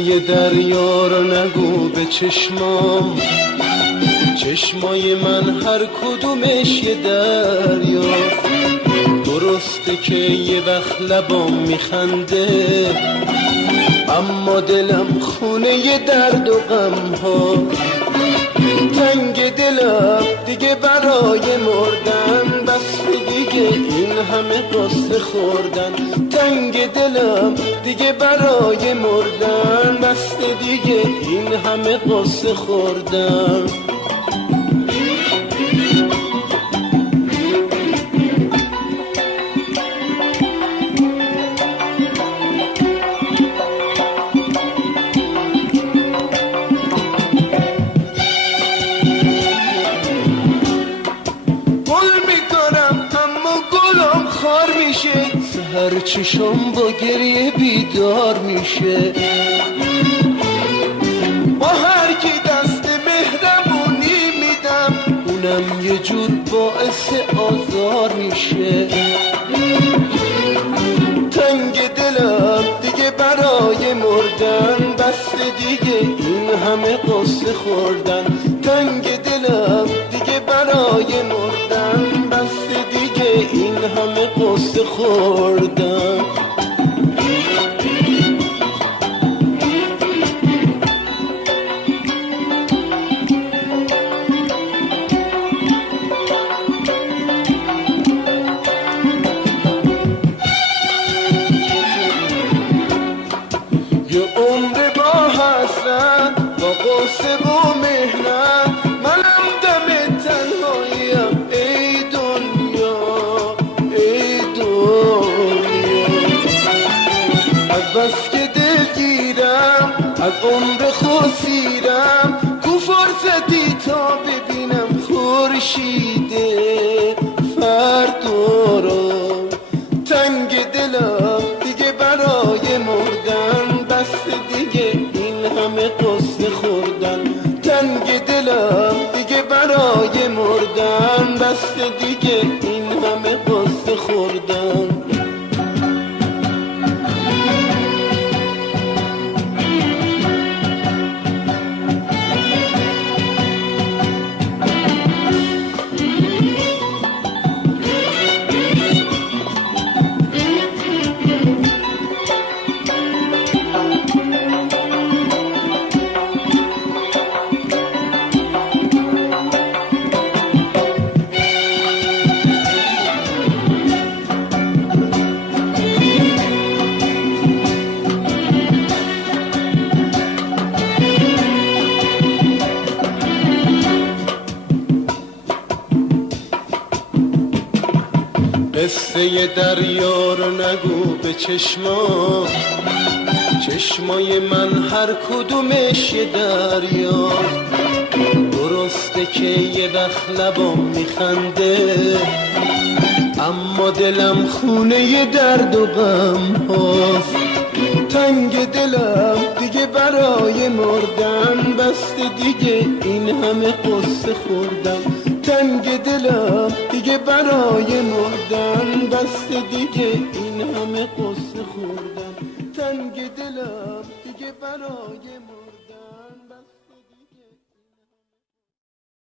قصه دریا رو نگو به چشمام، چشمای من هر کدومش یه دریا. درسته که یه وقت لبام میخنده، اما دلم خونه یه درد و غم ها. تنگ دلم دیگه برای مردن، بس دیگه این همه قصه خوردن. تنگ دلم دیگه برای مردن، بس دیگه این همه قصه خوردن. سحر چشم با گریه بیدار میشه، با هر کی دست مهربونی میدم اونم یه جور باعث آزار میشه. تنگ دلم دیگه برای مردن، بس دیگه این همه قصه خوردن. تنگ دلم دیگه برای مردن، بس دیگه این همه قصه خوردن. یه عمر با حسرت، با قصه و مهنت، منم دم تنهاییم ای دنیا ای دنیا. از بس که دلگیرم، از عمر خسیرم، کو فرصتی تا ببینم خورشید فردا رو. تنگ دلم دیگه برای مردن، بس دیگه این همه قصه خوردن. تنگ دلم دیگه برای مردن، بس دیگه این همه قصه خوردن. قصه دریا رو نگو به چشمام، چشمای من هر کدومش یه دریا. درسته که یه وقت لبام میخنده، اما دلم خونه یه درد و غم هاست. تنگ دلم دیگه برای مردن، بس دیگه این همه قصه خوردم. تنگ دلم دیگه برای مردن، بس دیگه این همه قصه خوردن. تنگ دلم دیگه برای مردن.